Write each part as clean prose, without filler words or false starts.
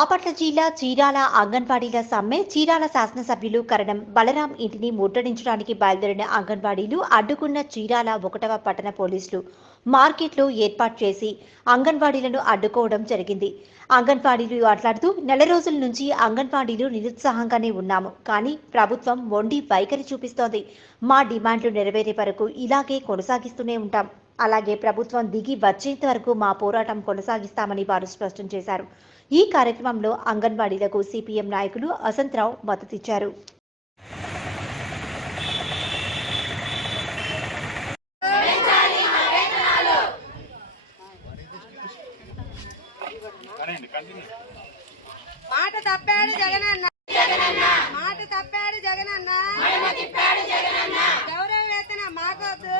బాపట్ల జిల్లా చీరాల అంగన్వాడీల సమ్మె. చీరాల శాసనసభ్యులు కరణం బలరాం ఇంటిని ముట్టడించడానికి బయలుదేరిన అంగన్వాడీలు అడ్డుకున్న చీరాల 1వ పట్టణ పోలీసులు మార్కెట్లో ఏర్పాటు చేసి అంగన్వాడీలను అడ్డుకోవడం జరిగింది. అంగన్వాడీలు మాట్లాడుతూ నెల రోజుల నుంచి అంగన్వాడీలు నిరుత్సాహంగానే ఉన్నాము, కానీ ప్రభుత్వం మొండి వైఖరి చూపిస్తోంది. మా డిమాండ్లు నెరవేరే వరకు ఇలాగే కొనసాగిస్తూనే ఉంటాం. అలాగే ప్రభుత్వం దిగి వచ్చేంత వరకు మా పోరాటం కొనసాగిస్తామని వారు స్పష్టం చేశారు. ఈ కార్యక్రమంలో అంగన్వాడీలకు సిపిఎం నాయకులు వసంతరావు మద్దతిచ్చారు. మాట తప్పాడు జగనన్న, మాట తప్పాడు జగనన్న, గౌరవ వేతనం మాకొద్దు,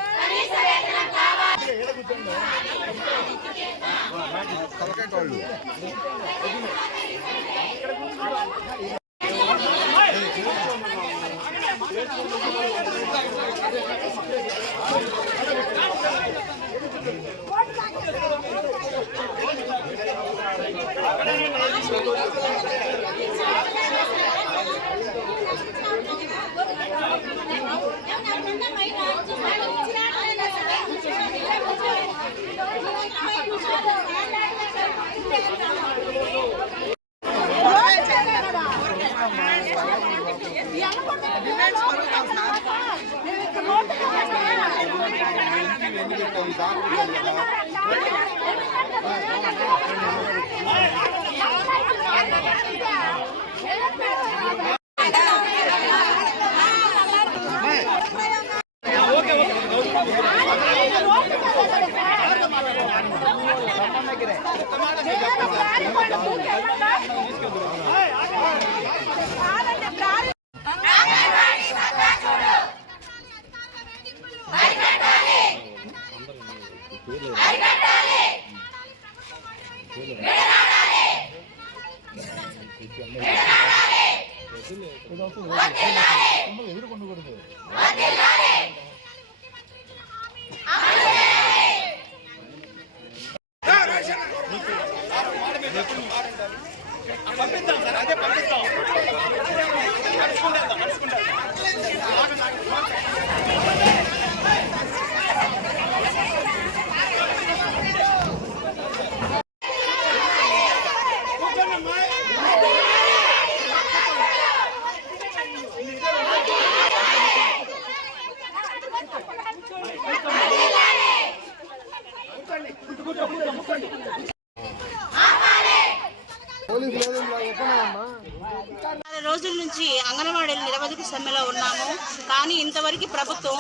రోజుల నుంచి అంగన్వాడీలు నిరవధిక సమ్మెలో ఉన్నాము. కానీ ఇంతవరకు ప్రభుత్వం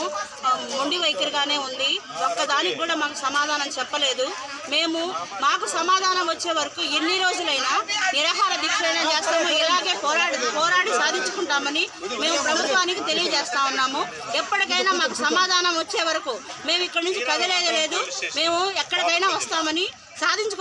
మొండి వైఖరిగానే ఉంది. ఒక్కదానికి కూడా మాకు సమాధానం చెప్పలేదు. మాకు సమాధానం వచ్చే వరకు ఎన్ని రోజులైనా నిరాహార దీక్షలైనా చేస్తాము. ఇలాగే పోరాడి సాధించుకుంటామని మేము ప్రభుత్వానికి తెలియజేస్తా ఉన్నాము. ఎప్పటికైనా మాకు సమాధానం వచ్చే వరకు మేము ఇక్కడి నుంచి కదిలేదు. మేము ఎక్కడికైనా వస్తామని సాధించుకుంటాం.